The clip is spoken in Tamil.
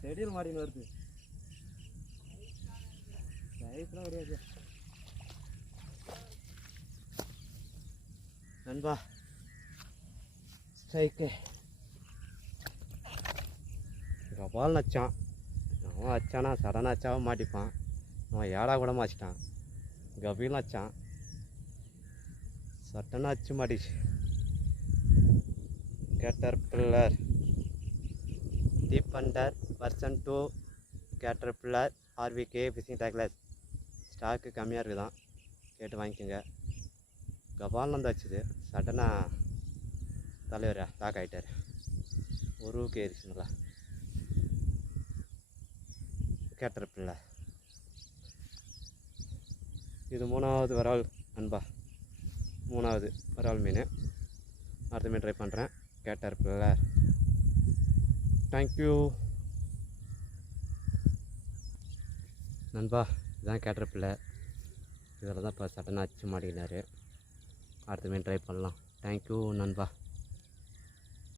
செடியில் மாட்டின்னு வருது. சைஸ்லாம் கிடையாது நண்பா. ஸ்ட்ரைக்கு கபால் நச்சான். அவன் வச்சானா சடனாக வச்சாவும் மாட்டிப்பான். அவன் ஏடா கூட மாச்சிட்டான். கபீலும் வச்சான், சட்டனாக வச்சு மாட்டிச்சு. Caterpillar defender version 2 caterpillar RVK fishing tackles stock கம்மியாக இருக்குதான், கேட்டு வாங்கிக்கோங்க. கபால் வந்து வச்சுது, சடனாக தலைவர் லாக் ஆகிட்டார். ஒரு ஊருக்கு ஏறிச்சு நல்லா. கேட்டர்பில்லர் இது 3வது வரால் நண்பா. 3வது வரால் மீன். அடுத்த மீன் ட்ரை பண்ணுறேன். கேட்டர்பில்லர். தேங்க்யூ நண்பா. இதுதான் கேட்டர்பில்லர். இதில் தான் இப்போ சட்டனாக அச்சு மாட்டிக்கினார். அடுத்த மீன் ட்ரை பண்ணலாம். தேங்க்யூ நண்பா.